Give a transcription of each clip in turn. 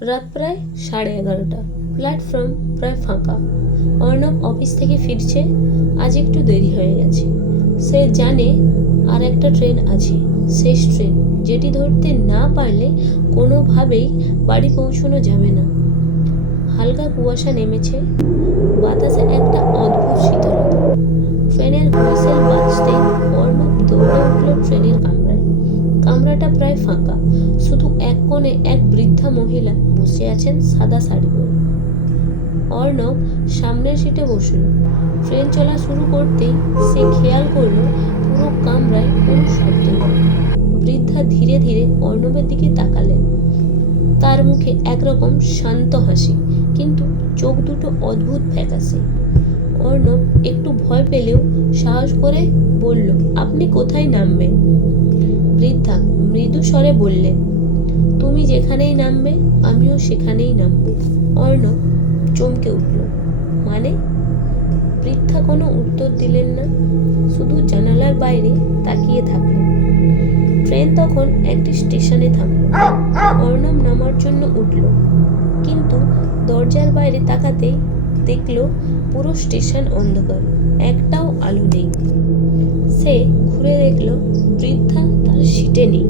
রাত প্রায় 11:30। প্ল্যাটফর্ম প্রায় ফাঁকা। অর্ণব অফিস থেকে ফিরছে। আজ একটু দেরি হয়ে গেছে। সে জানে আর একটা ট্রেন আছে, শেষ ট্রেন, যেটি ধরতে না পারলে কোনোভাবেই বাড়ি পৌঁছানো যাবে না। হালকা কুয়াশা নেমেছে, বাতাসে একটা অদ্ভুত শীতলতা। ট্রেনের হুইসেল বাজতে অর্ণব দৌড়ে উঠল ট্রেনের কামরায়। কামরাটা প্রায় ফাঁকা, শুধু এক কোণে এক বৃদ্ধা মহিলা বসে আছেন সাদা শাড়ি পরে। অর্ণব সামনের সিটে বসল। ট্রেন চলা শুরু করতেই সে খেয়াল করল পুরো কামরায় কোনো শব্দ নেই। বৃদ্ধা ধীরে ধীরে অর্ণবের দিকে তাকালেন। তার মুখে একরকম শান্ত হাসি, কিন্তু চোখ দুটো অদ্ভুত ফ্যাকাশে। অর্ণব একটু ভয় পেলেও সাহস করে বলল, আপনি কোথায় নামবেন? বৃদ্ধা মৃদু স্বরে বললেন, তুমি যেখানেই নামবে আমিও সেখানেই নামব। অর্ণব চমকে উঠল। মানে? বৃদ্ধা কোনো উত্তর দিলেন না, শুধু জানালার বাইরে তাকিয়ে থাকলেন। ট্রেন তখন একটি স্টেশনে থামল। অর্ণব নামার জন্য উঠল, কিন্তু দরজার বাইরে তাকাতেই দেখল পুরো স্টেশন অন্ধকার, একটাও আলো নেই। সে ঘুরে দেখল বৃদ্ধা তার সিটে নেই,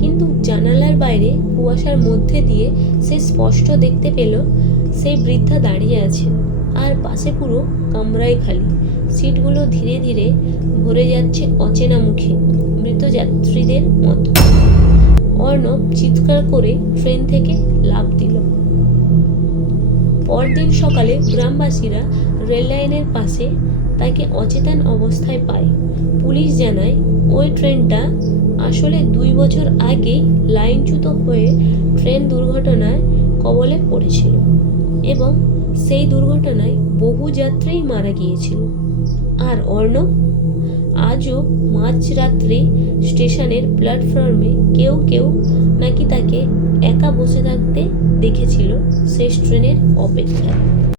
কিন্তু জানালার বাইরে কুয়াশার মধ্যে দিয়ে সে স্পষ্ট দেখতে পেল সেই বৃদ্ধা দাঁড়িয়ে আছেন, আর পাশে পুরো কামরাই খালি। সিটগুলো ধীরে ধীরে ভরে যাচ্ছে অচেনা মুখে, মৃত যাত্রীদের মতো। অর্ণব চিৎকার করে ট্রেন থেকে লাফ দিল। পরদিন সকালে গ্রামবাসীরা রেল লাইনের পাশে তাকে অচেতন অবস্থায় পায়। পুলিশ জানায় ওই ট্রেনটা আসলে 2 বছর আগেই লাইনচ্যুত হয়ে ট্রেন দুর্ঘটনায় কবলে পড়েছিল, এবং সেই দুর্ঘটনায় বহু যাত্রী মারা গিয়েছিল। আর অর্ণব আজও মাঝরাত্রে স্টেশনের প্ল্যাটফর্মে কেউ কেউ নাকি তাকে একা বসে থাকতে দেখেছিল শেষ ট্রেনের অপেক্ষায়।